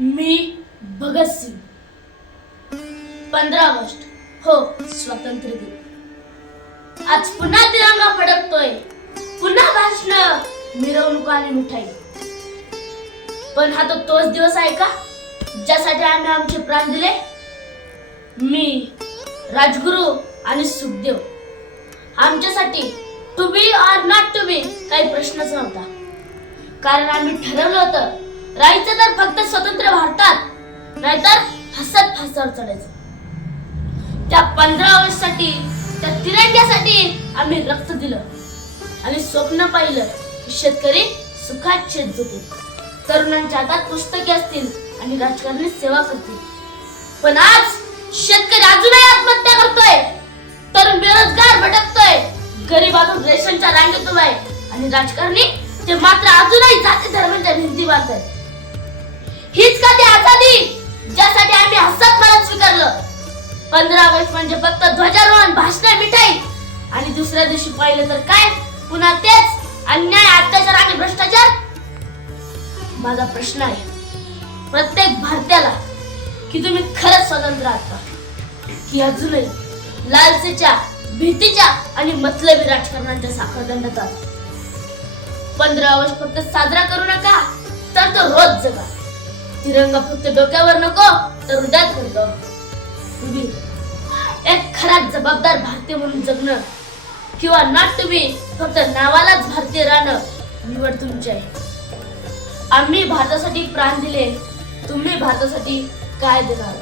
मी भगतसिंग पंधरा ऑगस्ट. हो स्वातंत्र्य दिन. आज पुन्हा तिरंगा फडकतोय. पुन्हा भाषण मिरवणूक आणि मिठाई. पण हा तो तोच दिवस आहे का ज्यासाठी आम्ही आमचे प्राण दिले? मी राजगुरू आणि सुखदेव. आमच्यासाठी to be or not to be काही प्रश्नच नव्हता. कारण आम्ही ठरवलं होतं राहायचं तर फक्त स्वतंत्र भारतात नाहीतर हसत फासावर चढायचं. त्या पंधरा ऑगस्टसाठी त्या तिरंग्यासाठी आम्ही रक्त दिलं आणि स्वप्न पाहिलं की शेतकरी सुखात शेत जोते. तरुणांच्या हातात पुस्तके असतील आणि राजकारणी सेवा करतील. पण आज शेतकरी अजूनही आत्महत्या करतोय तरुण बेरोजगार भटकतोय गरीबातून रेशनच्या रांगेत उभा आहे आणि राजकारणी ते मात्र अजूनही जाती धर्माच्या भिंती आहे हीच का ती आझादी? ज्यासाठी आम्ही हसत मरण स्वीकारलं. पंधरा ऑगस्ट म्हणजे फक्त ध्वजारोहण भाषण मिठाई. आणि दुसऱ्या दिवशी पाहिलं तर काय? पुन्हा तेच. अन्याय अत्याचार आणि भ्रष्टाचार? माझा प्रश्न आहे प्रत्येक भारतीयाला की तुम्ही खरंच स्वतंत्र आहात का? की अजूनही लालसेच्या भीतीच्या आणि मतलबी राजकारणाच्या साखरदंडात आहात? पंधरा ऑगस्ट फक्त साजरा करू नका तर तो रोज जगा. तिरंगा फक्त डोक्यावर नको तर हृदयात करतो तुम्ही एक खरा जबाबदार भारतीय म्हणून जगणं किंवा नॉट टू बी फक्त नावालाच भारतीय राहणं निवड तुमची आहे. आम्ही भारतासाठी प्राण दिले तुम्ही भारतासाठी काय देणार?